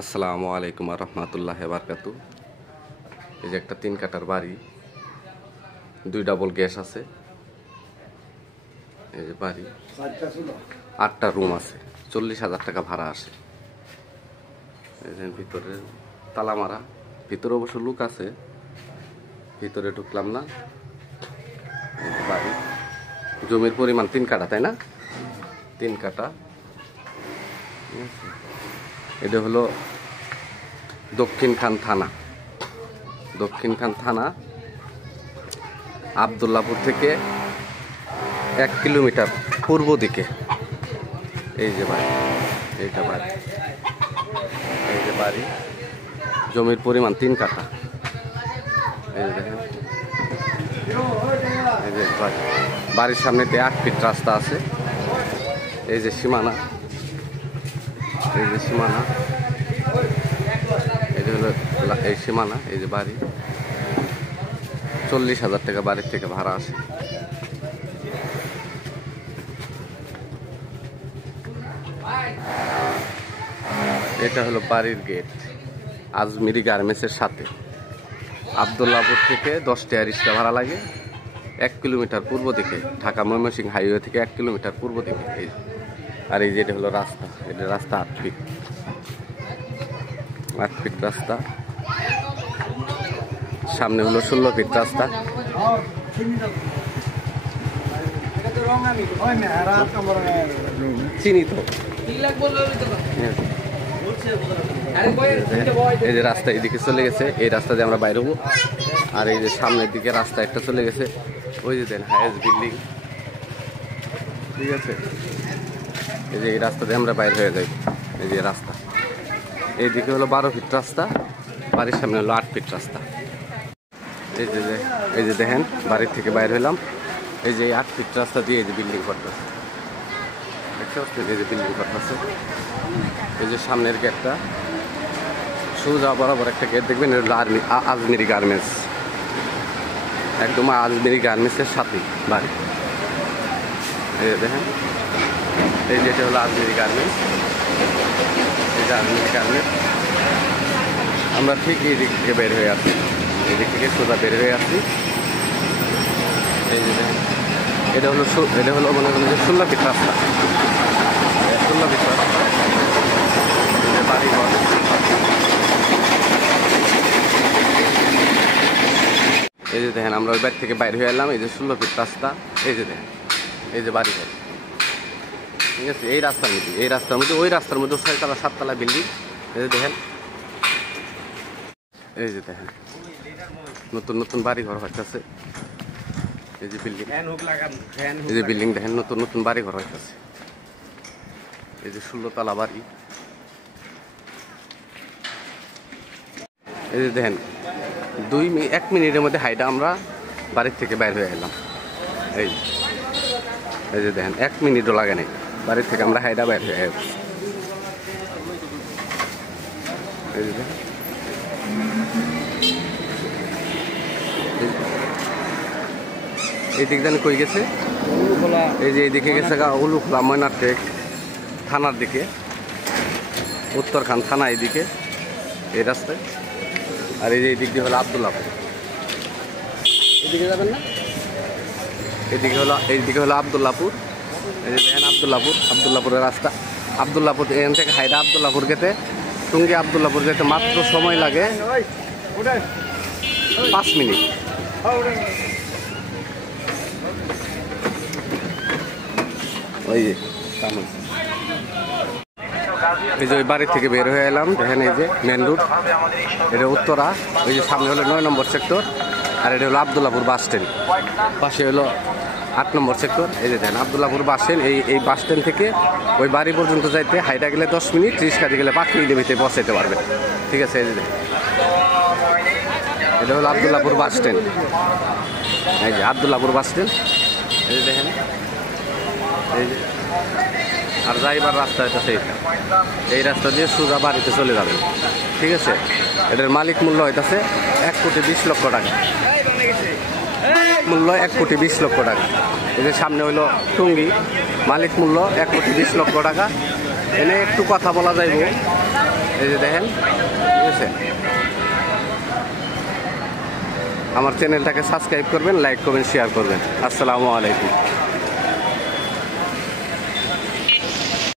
আসসালামু আলাইকুম রহমতুল্লাহ বারকাতু। এই যে একটা 3 কাঠার বাড়ি, 2 ডাবল গ্যাস আছে। এই যে বাড়ি 8টা রুম আছে, 40,000 টাকা ভাড়া আসে। এই যে ভিতরে তালা মারা, ভিতরে অবশ্য লোক আছে, ভিতরে ঢুকলাম না। এই যে বাড়ি, জমির পরিমাণ 3 কাঠা, তাই না? 3 কাঠা। এটা হলো দক্ষিণখান থানা, আবদুল্লাপুর থেকে 1 কিলোমিটার পূর্ব দিকে। এই যে বাড়ি, এইটা বাড়ি, এই যে বাড়ি, জমির পরিমাণ 3 কাঠা। এই যে দেখেন, এই যে বাড়ি, বাড়ির সামনেতে 8 ফিট রাস্তা আছে। এই যে সীমানা, এই যে সীমানা, এই যে হলো এই সীমানা। এই যে বাড়ি, 40,000 টাকা বাড়ির থেকে ভাড়া আসে। এটা হলো বাড়ির গেট, আজমিরি গার্মেন্টসের সাথে। আবদুল্লাপুর থেকে 10 টাকা রিক্সা ভাড়া লাগে, 1 কিলোমিটার পূর্ব দিকে, ঢাকা ময়মনসিংহ হাইওয়ে থেকে 1 কিলোমিটার পূর্ব দিকে। এই আর এই যে এটা হলো রাস্তা, এটা রাস্তা 8 ফিট রাস্তা। সামনে হলো 16 ফিট রাস্তা। চিনি তো। এই যে রাস্তা এদিকে চলে গেছে, এই রাস্তা দিয়ে আমরা বাইরে হবো। আর এই যে সামনের দিকে রাস্তা একটা চলে গেছে, ওই যে দেন হাইয়েস্ট বিল্ডিং, ঠিক আছে। এই যে এই রাস্তা দিয়ে আমরা বাইরে হয়ে যাই। এই যে রাস্তা, এইদিকে হলো 12 ফিট রাস্তা, বাড়ির সামনে হলো 8 ফিট রাস্তা। এই যে দেখেন, বাড়ির থেকে বাইরে হইলাম। এই যে 8 ফিট রাস্তা দিয়ে এই যে বিল্ডিং করতেছে, এই যে বিল্ডিং করতেছে। এই যে সামনের গেটটা, সোজা বরাবর একটা গেট দেখবেন, আজমিরি গার্মেন্টস, একদম আজমিরি গার্মেন্টসের সাথেই বাড়ি। এই যে দেখেন, এই যে এটা হলো আজমিরি গার্মেন্টস, এই যে আজমিরি গার্মেন্টস। আমরা ঠিক এই দিক থেকে বের হয়ে আসি, এই দিক থেকে সোজা বের হয়ে আসি। এই যে দেখেন, এটা হলো মনে করেন যে 16 ফিট রাস্তা, 16 ফিট রাস্তা। বাড়িঘর, এই যে দেখেন, আমরা ওই বাড়ি থেকে বাইরে হয়ে এলাম। এই যে 16 ফিট রাস্তা, এই যে দেখেন, এই যে বাড়িঘর, ঠিক আছে। এই রাস্তার মধ্যে ওই রাস্তার মধ্যে 6তলা 7তলা বিল্ডিং। এই যে দেখেন, এই যে দেখেন, নতুন নতুন বাড়িঘর হইতেছে। এই যে বিল্ডিং, এই যে বিল্ডিং দেখেন, নতুন নতুন বাড়িঘর হইতেছে। এই যে 16তলা বাড়ি। এই যে দেখেন, 1 মিনিটের মধ্যে হাইটা আমরা বাড়ির থেকে বাইরে হয়ে এলাম। এই যে দেখেন, 1 মিনিটও লাগে নাই, বাড়ির থেকে আমরা হাইটা বাইরে হয়ে গেলাম। এই যে দেখেন, এই দিক জানি কই গেছে, এই যে এইদিকে গেছে উলুখোলা ময়নারটেক থানার দিকে, উত্তরখান থানা এইদিকে, এই রাস্তায়। আর এই যে এই দিক দিয়ে হলো আবদুল্লাপুর, এদিকে যাবেন না, এইদিকে হলো আবদুল্লাপুর। এই যে দেখেন আবদুল্লাপুরের রাস্তা। আবদুল্লাপুর এখান থেকে হাইডা আবদুল্লাপুর যেতে, টুঙ্গি আবদুল্লাপুর যেতে মাত্র সময় লাগে 5 মিনিট। ওই যে এই যে ওই বাড়ি থেকে বের হয়ে এলাম, দেখেন এই যে মেন রোড, এটা উত্তরা। ওই যে সামনে হলো 9 নম্বর সেক্টর, আর এটা হলো আবদুল্লাপুর বাস স্ট্যান্ড, পাশে হলো 8 নম্বর সেক্টর। এই যে দেখেন আবদুল্লাপুর বাস স্ট্যান্ড, এই বাস স্ট্যান্ড থেকে ওই বাড়ি পর্যন্ত যাইতে হাইটা গেলে 10 মিনিট, রিক্সাতে গেলে 5 মিনিটের ভিতরে পৌঁছাইতে পারবে, ঠিক আছে। এই যে দেখেন, এটা হলো আবদুল্লাপুর বাস স্ট্যান্ড, এই যে আবদুল্লাপুর বাস স্ট্যান্ড। এই যে দেখেন, এই যে আর যাইবার রাস্তা হইতেছে এইটা, এই রাস্তা দিয়ে সোজা বাড়িতে চলে যাবেন, ঠিক আছে। এটার মালিক মূল্য হইতেছে 1,20,00,000 টাকা, মূল্য 1,20,00,000 টাকা। এই যে সামনে হইলো টুঙ্গি, মালিক মূল্য 1,20,00,000 টাকা। এনে একটু কথা বলা যাইব। এই যে দেখেন, ঠিক আছে। আমার চ্যানেলটাকে সাবস্ক্রাইব করবেন, লাইক করবেন, শেয়ার করবেন। আসসালামু আলাইকুম।